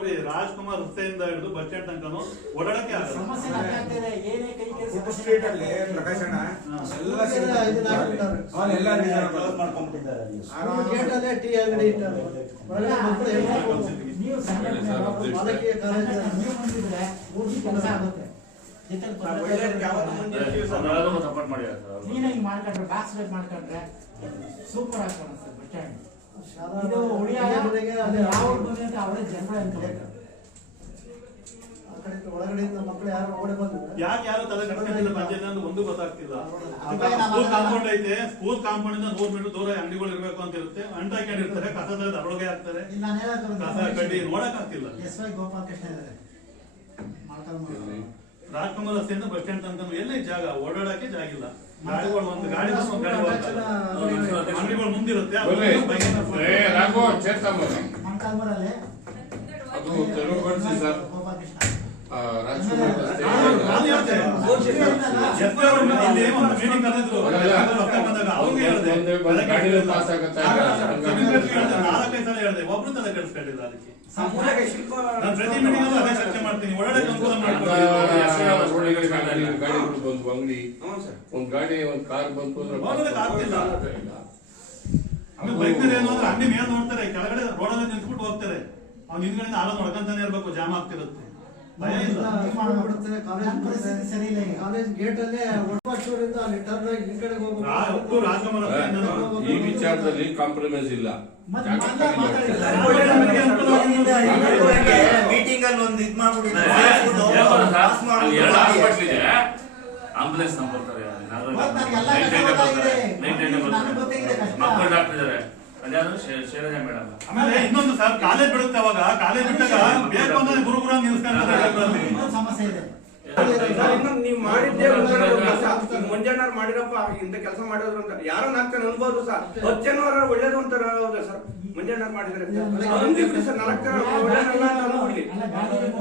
ನೋಡಿ ರಾಜ್ಕುಮಾರ್ ರಸ್ತೆಯಿಂದ ಹಿಡಿದು ಬಸ್ ಸ್ಟ್ಯಾಂಡ್ ತನಕನು ಓಡಾಡಕ್ಕೆ ಸಮಸ್ಯೆ ಆಗ್ತಿದೆ. ಏನೇ ಕೈ ಕೆಲಸ ಸ್ಟ್ರೀಟ್ ಅಲ್ಲಿ ಎಲ್ಲ ಅಲ್ಲಿ. ಟೀ ಅಂಗಡಿ ಇಟ್ಟಾರೆ ಮಕ್ಕಳು ನೀವು ಸಂಘಟನೆ ಬಾಲಕಿಯ ಕಾಲೇಜ್ ನೀವು ಮುಂದಿದ್ರೆ ಮೂರು ಕೆಲಸ ಆಗುತ್ತೆ. ಹಿಂಗ್ ಮಾಡ್ಕೊಂಡ್ರೆ ಮಾಡ್ಕೊಂಡ್ರೆ ಸೂಪರ್ ಆಗಿ ಕಾಣಿಸ್ತದೆ ಬಸ್ ಸ್ಟ್ಯಾಂಡ್ ಶಾಲಾ ಇದು ಉಳಿಯ ಮನೆಗೆ ಅದು ಅಲ್ಲಿ ಯಾವ ಅಂತ ಅವರೇ ಜನಗಳು ಅನ್ಕೋಬೇಕು ಒಳಗಡೆಯಿಂದ ಮಕ್ಕಳು ಯಾರು ಓಡಿ ಬಂದ್ರು ಯಾಕೆ ಯಾರು ತಲೆ ಕೆಡ್ಸ್ಕೊಂಡಿಲ್ಲ? ಪಂಚಾಯತ್ ಅಂತ ಒಂದು ಗೊತ್ತಾಗ್ತಿಲ್ಲ. ಸ್ಕೂಲ್ ಕಾಂಪೌಂಡ್ ಐತೆ. ಸ್ಕೂಲ್ ಕಾಂಪೌಂಡ್ ಇಂದ ನೂರ್ ಮೀಟರ್ ದೂರ ಅಂಗಡಿಗಳು ಇರ್ಬೇಕು ಅಂತ ಇರುತ್ತೆ. ಅಂಟ ಹಾಕೊಂಡಿರ್ತಾರೆ ಕಸ ತೆಗೆದು ಅದ್ರೊಳಗೆ ಹಾಕ್ತಾರೆ. ಕಸ ಕಡ್ಡಿ ನೋಡಕ್ ಆಗ್ತಿಲ್ಲ ಎಸ್ ವೈ ಗೋಪಾಲ್ ಕೃಷ್ಣ ಇದ್ದಾರೆ. ರಾಜ್ಕುಮಾರ್ ರಸ್ತೆಯಿಂದ ಬಸ್ ಸ್ಟ್ಯಾಂಡ್ ತನಕ ಎಲ್ಲ ಜಾಗ ಓಡಾಡಕ್ಕೆ ಜಾಗ ಇಲ್ಲ. ಗಾಡಿಗಳು ಒಂದು ಗಾಡಿ ಒಂದು ಗಾಡಿ ಹೋಗ್ತದೆ. ಅಂಗಡಿಗಳು ಮುಂದಿರುತ್ತೆ ಅದು ತೆರವುಗೊಳಿಸಿ ಸರ್. ರಾಜ್ಕುಮಾರ್ ರಸ್ತೆ? ನಾಲ್ಕೈದು ಸಲ ಹೇಳ್ದೆ ಒಬ್ರು ತಲೆ ಕೆಡಿಸ್ಕೊಂಡಿಲ್ಲ ಅದಕ್ಕೆ. ಪ್ರತಿ ಮೀಟಿಂಗ್ ಅದೇ ಚರ್ಚೆ ಮಾಡ್ತೀನಿ. ಒಳ್ಳೆ ಅನುಕೂಲ ಗಾಡಿ ಗಾಡಿಗಳು ಬಂದು ಅಂಗಡಿ ಒಂದ್ ಗಾಡಿ ಒಂದ್ ಕಾರ್ ಬಂತು. ಆಮೇಲೆ ಬೈಕ್ನಲ್ಲಿ ಏನು ಅಂದ್ರೆ ಅಂಗಡಿ ಮೇಲೆ ನೋಡ್ತಾರೆ ಕೆಳಗಡೆ ರೋಡಲ್ಲಿ ನಿಂತ್ಬಿಟ್ಟು ಹೋಗ್ತಾರೆ. ಅವ್ನು ಹಿಂದ್ಗಡೆ ಹಾಲು ನೋಡ್ಕೊಂತಾನೆ ಇರ್ಬೇಕು ಜಾಮ್ ಆಗ್ತಿರುತ್ತೆ. ಅಲ್ಲೇ ಅಲ್ಲಿ ಈ ವಿಚಾರದಲ್ಲಿ ಕಾಂಪ್ರಮೈಸ್ ಇಲ್ಲ. ಮೀಟಿಂಗ್ ಅಲ್ಲಿ ಒಂದು ಇದ್ ಮಾಡ್ಬಿಟ್ಟಿದ್ರು ಎರಡು ಹಾಸ್ಪಿಟ್ಲ್ ಇದೆ. ಆಂಬುಲೆನ್ಸ್ ನಂಬರ್ ಬರ್ತಾರೆ. ಬರ್ತಾರೆ. ಮಕ್ಕಳು ಡಾಕ್ಟರ್ ಇದ್ದಾರೆ ಅದ್ಯಾರು ಶೈಲಜಾ ಮೇಡಮ್ ಆಮೇಲೆ ಇನ್ನೊಂದು ಸರ್ ಕಾಲೇಜ್ ಬಿಡುತ್ತೆ ಅವಾಗ. ಕಾಲೇಜ್ ಬಿಟ್ಟಾಗ ಬೇಕು ಅಂದ್ರೆ ಗುರು ಗುರು ಸಮಸ್ಯೆ ಇದೆ. ನೀವು ಮಾಡಿದ್ದೇ ಮಂಜಣ್ಣವ್ರು ಮಾಡಿರಪ್ಪ ಇಂಥ ಕೆಲಸ ಮಾಡಿದ್ರು ಅಂತ. ಯಾರೋ ನಾಲ್ಕು ಅನ್ಬೋದು ಸರ್ ಹತ್ತು ಜನ ಅವ್ರ ಒಳ್ಳೇದು ಅಂತಾರ ಹೌದಾ ಸರ್ ಮಂಜಣ್ಣವ್ರು ಮಾಡಿದ್ರೆ. ಸರ್ ನಾಲ್ಕು ಜನ ಒಳ್ಳೇದಲ್ಲ ಅಂತ